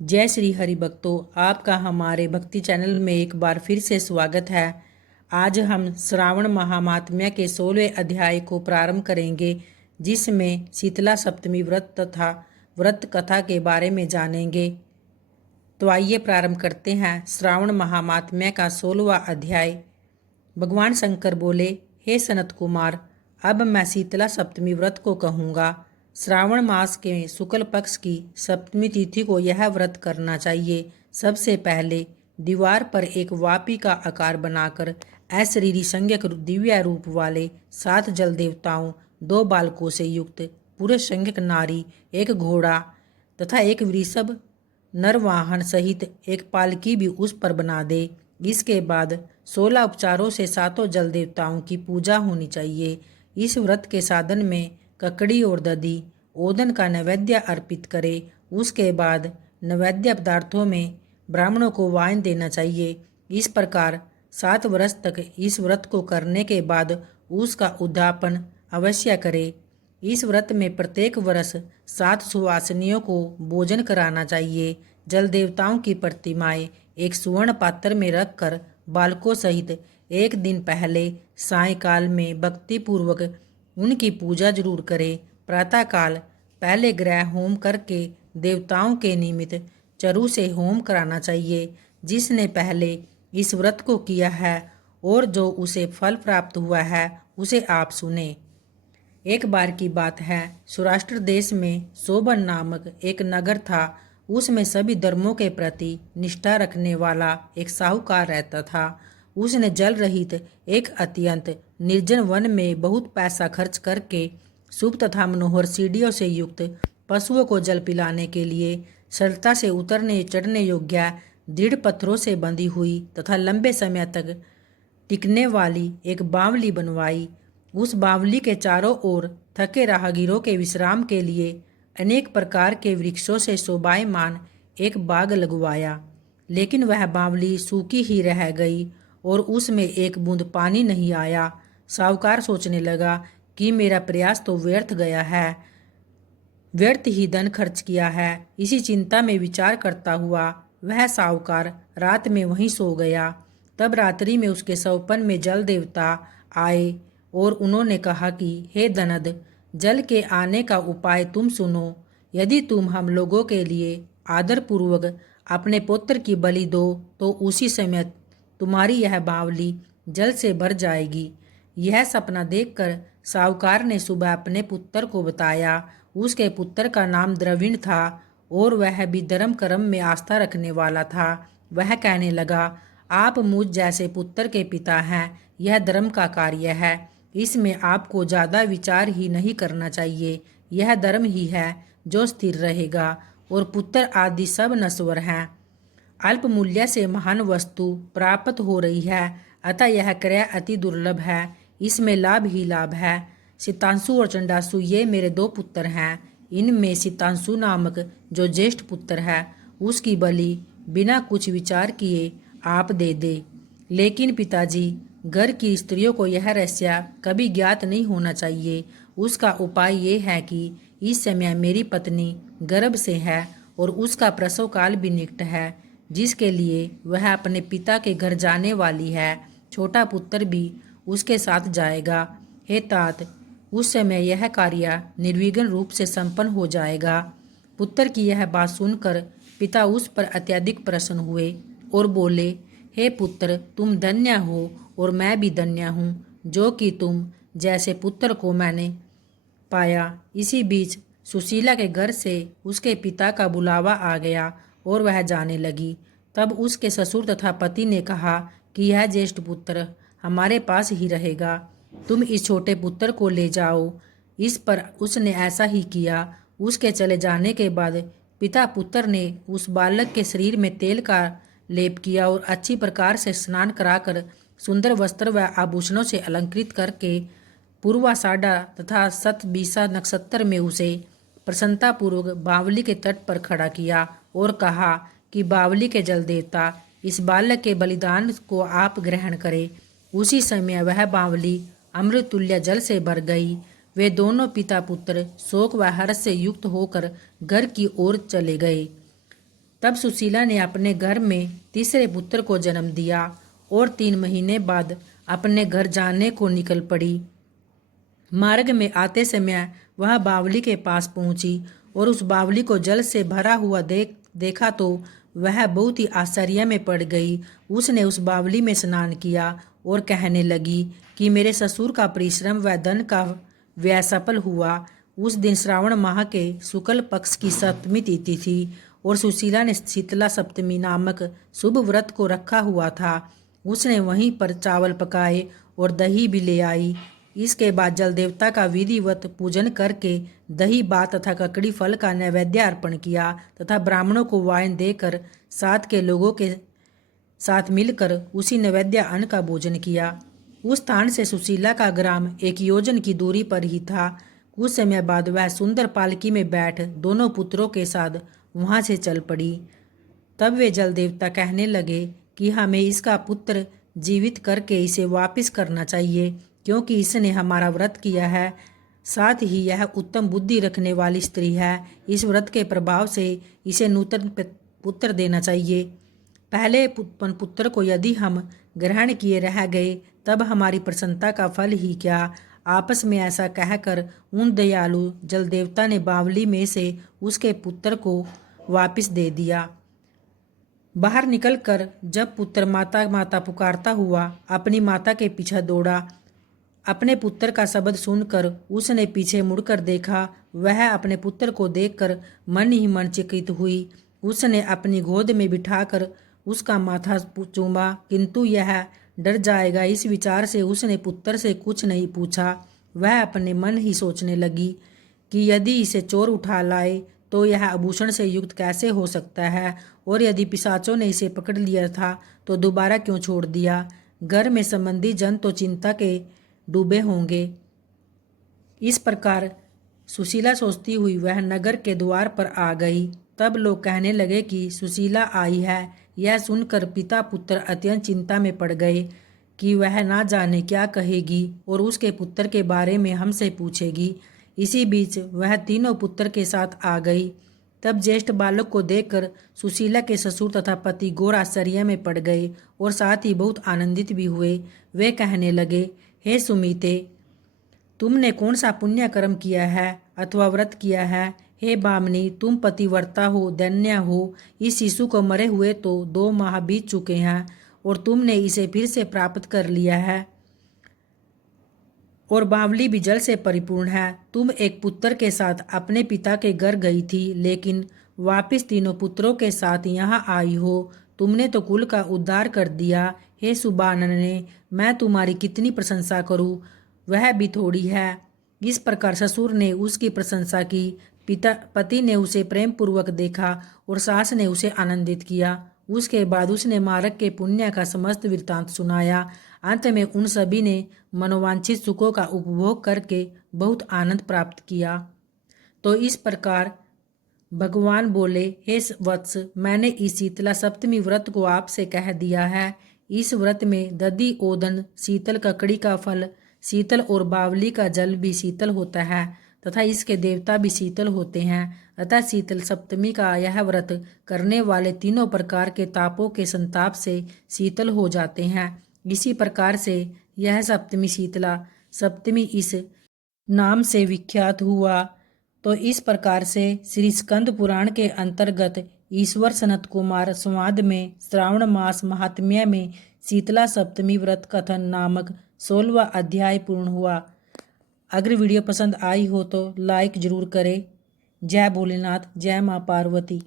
जय श्री हरि भक्तों, आपका हमारे भक्ति चैनल में एक बार फिर से स्वागत है। आज हम श्रावण महात्म्य के 16वें अध्याय को प्रारंभ करेंगे, जिसमें शीतला सप्तमी व्रत तथा व्रत कथा के बारे में जानेंगे। तो आइए प्रारंभ करते हैं श्रावण महात्म्य का 16वां अध्याय। भगवान शंकर बोले, हे सनत कुमार, अब मैं शीतला सप्तमी व्रत को कहूँगा। श्रावण मास के शुक्ल पक्ष की सप्तमी तिथि को यह व्रत करना चाहिए। सबसे पहले दीवार पर एक वापी का आकार बनाकर अशरीरी संज्ञक दिव्य रूप वाले 7 जल देवताओं, 2 बालकों से युक्त पुरुष संज्ञक नारी, एक घोड़ा तथा एक वृषभ नरवाहन सहित एक पालकी भी उस पर बना दे। इसके बाद 16 उपचारों से 7 जल देवताओं की पूजा होनी चाहिए। इस व्रत के साधन में ककड़ी और दधी ओदन का नैवेद्य अर्पित करे। उसके बाद नैवेद्य पदार्थों में ब्राह्मणों को वाइन देना चाहिए। इस प्रकार 7 वर्ष तक इस व्रत को करने के बाद उसका उद्यापन अवश्य करे। इस व्रत में प्रत्येक वर्ष 7 सुवासिनियों को भोजन कराना चाहिए। जल देवताओं की प्रतिमाएं एक सुवर्ण पात्र में रखकर बालकों सहित एक दिन पहले सायंकाल में भक्तिपूर्वक उनकी पूजा जरूर करें। प्रातःकाल पहले ग्रह होम करके देवताओं के निमित्त चरु से होम कराना चाहिए। जिसने पहले इस व्रत को किया है और जो उसे फल प्राप्त हुआ है, उसे आप सुने। एक बार की बात है, सौराष्ट्र देश में शोभन नामक एक नगर था। उसमें सभी धर्मों के प्रति निष्ठा रखने वाला एक साहूकार रहता था। उसने जल रहित एक अत्यंत निर्जन वन में बहुत पैसा खर्च करके शुभ तथा मनोहर सीढ़ियों से युक्त पशुओं को जल पिलाने के लिए सरलता से उतरने चढ़ने योग्य दृढ़ पत्थरों से बंधी हुई तथा लंबे समय तक टिकने वाली एक बावली बनवाई। उस बावली के चारों ओर थके राहगीरों के विश्राम के लिए अनेक प्रकार के वृक्षों से शोभायमान एक बाग लगवाया। लेकिन वह बावली सूखी ही रह गई और उसमें एक बूंद पानी नहीं आया। साहूकार सोचने लगा कि मेरा प्रयास तो व्यर्थ गया है, व्यर्थ ही धन खर्च किया है। इसी चिंता में विचार करता हुआ वह साहूकार रात में वहीं सो गया। तब रात्रि में उसके सौपन में जल देवता आए और उन्होंने कहा कि हे धनद, जल के आने का उपाय तुम सुनो। यदि तुम हम लोगों के लिए आदरपूर्वक अपने पुत्र की बलि दो तो उसी समय तुम्हारी यह बावली जल से भर जाएगी। यह सपना देखकर साहूकार ने सुबह अपने पुत्र को बताया। उसके पुत्र का नाम द्रविण था और वह भी धर्म कर्म में आस्था रखने वाला था। वह कहने लगा, आप मुझ जैसे पुत्र के पिता हैं। यह धर्म का कार्य है, इसमें आपको ज़्यादा विचार ही नहीं करना चाहिए। यह धर्म ही है जो स्थिर रहेगा और पुत्र आदि सब नश्वर हैं। अल्प मूल्य से महान वस्तु प्राप्त हो रही है, अतः यह क्रय अति दुर्लभ है। इसमें लाभ ही लाभ है। सितांशु और चंडासु ये मेरे 2 पुत्र हैं। इनमें सितांशु नामक जो ज्येष्ठ पुत्र है, उसकी बलि बिना कुछ विचार किए आप दे दे। लेकिन पिताजी, घर की स्त्रियों को यह रहस्य कभी ज्ञात नहीं होना चाहिए। उसका उपाय ये है कि इस समय मेरी पत्नी गर्भ से है और उसका प्रसव काल भी निकट है, जिसके लिए वह अपने पिता के घर जाने वाली है। छोटा पुत्र भी उसके साथ जाएगा। हे तात, उस समय यह कार्य निर्विघ्न रूप से संपन्न हो जाएगा। पुत्र की यह बात सुनकर पिता उस पर अत्यधिक प्रसन्न हुए और बोले, हे पुत्र, तुम धन्य हो और मैं भी धन्य हूँ जो कि तुम जैसे पुत्र को मैंने पाया। इसी बीच सुशीला के घर से उसके पिता का बुलावा आ गया और वह जाने लगी। तब उसके ससुर तथा पति ने कहा कि यह ज्येष्ठ पुत्र हमारे पास ही रहेगा, तुम इस छोटे पुत्र को ले जाओ। इस पर उसने ऐसा ही किया। उसके चले जाने के बाद पिता पुत्र ने उस बालक के शरीर में तेल का लेप किया और अच्छी प्रकार से स्नान कराकर सुंदर वस्त्र व आभूषणों से अलंकृत करके पूर्वाषाढ़ा तथा सतबीसा नक्षत्र में उसे प्रसन्नतापूर्वक बावली के तट पर खड़ा किया और कहा कि बावली के जल देवता, इस बालक के बलिदान को आप ग्रहण करें। उसी समय वह बावली अमृत तुल्य जल से भर गई। वे दोनों पिता पुत्र शोक व हर्ष से युक्त होकर घर की ओर चले गए। तब सुशीला ने अपने घर में तीसरे पुत्र को जन्म दिया और 3 महीने बाद अपने घर जाने को निकल पड़ी। मार्ग में आते समय वह बावली के पास पहुंची और उस बावली को जल से भरा हुआ देखा तो वह बहुत ही आश्चर्य में पड़ गई। उसने उस बावली में स्नान किया और कहने लगी कि मेरे ससुर का परिश्रम व धन का व्यय सफल हुआ। उस दिन श्रावण माह के शुक्ल पक्ष की सप्तमी तिथि थी और सुशीला ने शीतला सप्तमी नामक शुभ व्रत को रखा हुआ था। उसने वहीं पर चावल पकाए और दही भी ले आई। इसके बाद जल देवता का विधिवत पूजन करके दही भात तथा ककड़ी फल का नैवेद्य अर्पण किया तथा ब्राह्मणों को वाइन देकर साथ के लोगों के साथ मिलकर उसी नैवेद्य अन्न का भोजन किया। उस स्थान से सुशीला का ग्राम 1 योजन की दूरी पर ही था। कुछ समय बाद वह सुंदर पालकी में बैठ दोनों पुत्रों के साथ वहां से चल पड़ी। तब वे जल देवता कहने लगे कि हमें इसका पुत्र जीवित करके इसे वापस करना चाहिए, क्योंकि इसने हमारा व्रत किया है। साथ ही यह उत्तम बुद्धि रखने वाली स्त्री है। इस व्रत के प्रभाव से इसे नूतन पुत्र देना चाहिए। पहले पुत्र को यदि हम ग्रहण किए रह गए तब हमारी प्रसन्नता का फल ही क्या। आपस में ऐसा कहकर उन दयालु जल देवता ने बावली में से उसके पुत्र को वापस दे दिया। बाहर निकलकर जब पुत्र माता माता पुकारता हुआ अपनी माता के पीछे दौड़ा, अपने पुत्र का शब्द सुनकर उसने पीछे मुड़कर देखा। वह अपने पुत्र को देखकर मन ही मन चकित हुई। उसने अपनी गोद में बिठाकर उसका माथा चूमा, किंतु यह डर जाएगा इस विचार से उसने पुत्र से कुछ नहीं पूछा। वह अपने मन ही सोचने लगी कि यदि इसे चोर उठा लाए तो यह आभूषण से युक्त कैसे हो सकता है, और यदि पिशाचों ने इसे पकड़ लिया था तो दोबारा क्यों छोड़ दिया। घर में संबंधी जन तो चिंता के डूबे होंगे। इस प्रकार सुशीला सोचती हुई वह नगर के द्वार पर आ गई। तब लोग कहने लगे कि सुशीला आई है। यह सुनकर पिता पुत्र अत्यंत चिंता में पड़ गए कि वह ना जाने क्या कहेगी और उसके पुत्र के बारे में हमसे पूछेगी। इसी बीच वह तीनों पुत्र के साथ आ गई। तब ज्येष्ठ बालक को देखकर सुशीला के ससुर तथा पति घोर आश्चर्य में पड़ गए और साथ ही बहुत आनंदित भी हुए। वे कहने लगे, हे सुमीते, तुमने कौन सा पुण्य कर्म किया है अथवा व्रत किया है। हे बामनी, तुम पतिव्रता हो, धन्य हो। इस शिशु को मरे हुए तो 2 माह बीत चुके हैं और तुमने इसे फिर से प्राप्त कर लिया है और बावली भी जल से परिपूर्ण है। तुम एक पुत्र के साथ अपने पिता के घर गई थी, लेकिन वापस तीनों पुत्रों के साथ यहाँ आई हो। तुमने तो कुल का उद्धार कर दिया। हे सुबानने, मैं तुम्हारी कितनी प्रशंसा करूँ, वह भी थोड़ी है। इस प्रकार ससुर ने उसकी प्रशंसा की। पति ने उसे प्रेम पूर्वक देखा और सास ने उसे आनंदित किया। उसके बाद उसने मार्ग के पुण्य का समस्त वृत्तांत सुनाया। अंत में उन सभी ने मनोवांछित सुखों का उपभोग करके बहुत आनंद प्राप्त किया। तो इस प्रकार भगवान बोले, हे वत्स, मैंने इस शीतला सप्तमी व्रत को आपसे कह दिया है। इस व्रत में दधि, ओदन, शीतल ककड़ी का फल, शीतल और बावली का जल भी शीतल होता है तथा इसके देवता भी शीतल होते हैं। अतः शीतल सप्तमी का यह व्रत करने वाले तीनों प्रकार के तापों के संताप से शीतल हो जाते हैं। इसी प्रकार से यह सप्तमी शीतला सप्तमी इस नाम से विख्यात हुआ। तो इस प्रकार से श्री स्कंद पुराण के अंतर्गत ईश्वर सनत कुमार संवाद में श्रावण मास महात्म्य में शीतला सप्तमी व्रत कथन नामक 16वां अध्याय पूर्ण हुआ। अगर वीडियो पसंद आई हो तो लाइक जरूर करें। जय भोलेनाथ, जय माँ पार्वती।